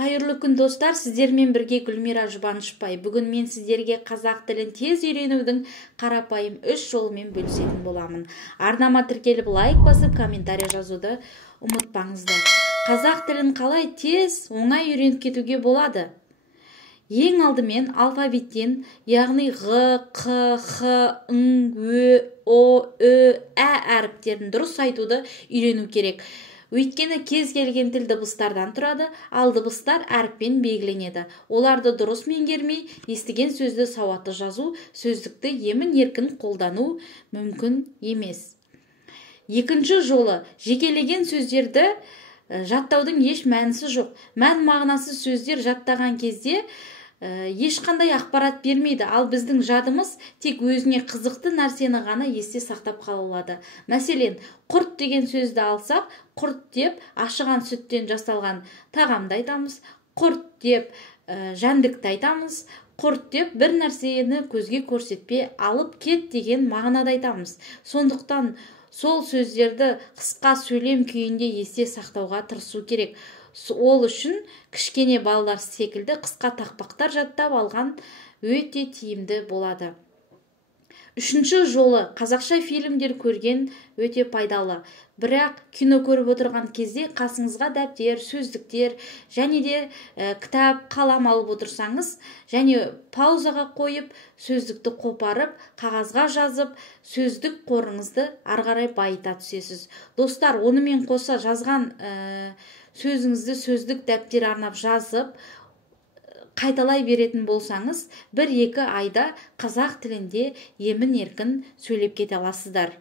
Қайырлы күн достар, сіздермен бірге Гүлмира Жұбанышбай. Бүгін мен сіздерге қазақ тілін тез үйренудің қарапайым 3 жолымен бөлісетін боламын. Арнама тіркеліп лайк басып, комментарий жазуды ұмытпаңыздар. Қазақ тілін қалай тез, оңай үйреніп кетуге болады? Ең алдымен алфавиттен, яғни Г, Қ, Х, Ң, Ö, О, Ö, Ә әріптерін дұрыс айтуды үйрену керек. Өйткені кез келген тіл дыбыстардан тұрады, ал дыбыстар әріппен белгіленеді. Оларды дұрыс меңгермей, естіген сөзді сауатты жазу, сөздікті емін-еркін қолдану мүмкін емес. Екінші жолы, жекелеген сөздерді жаттаудың еш мәнісі жоқ. Мән-мағынасыз сөздер жаттаған кезде ешқандай ақпарат бермейді, ал біздің жадымыз тек өзіне қызықты нәрсені ғана есте сақтап қала алады. Мәселен, құрт деген сөзді алсақ, құрт деп ашыған сүттен жасалған тағамды айтамыз, құрт деп жәндікті айтамыз, құрт деп бір нәрсені көзге көрсетпе, алып кет деген мағынада айтамыз. Сондықтан сол сөздерді қысқа сөйлем күйінде есте сақтауға тырысу керек. Ол үшін кішкене балалар секілді қысқа тақпақтар жаттап алған өте тиімді болады. Үшінші жолы, қазақша фильмдер көрген өте пайдалы. Бірақ кино көріп отырған кезде қасыңызға дәптер, сөздіктер және де кітап, қалам алып отырсаңыз, және паузаға қойып, сөздікті қопарып, қағазға жазып, сөздік қорыңызды ары қарай байыта түсесіз. Достар, онымен қоса жазған сөзіңізді сөздік дәптер арнап жазып, қайталай беретін болсаңыз, 1-2 айда қазақ тілінде емін-еркін сөйлеп кете аласыздар.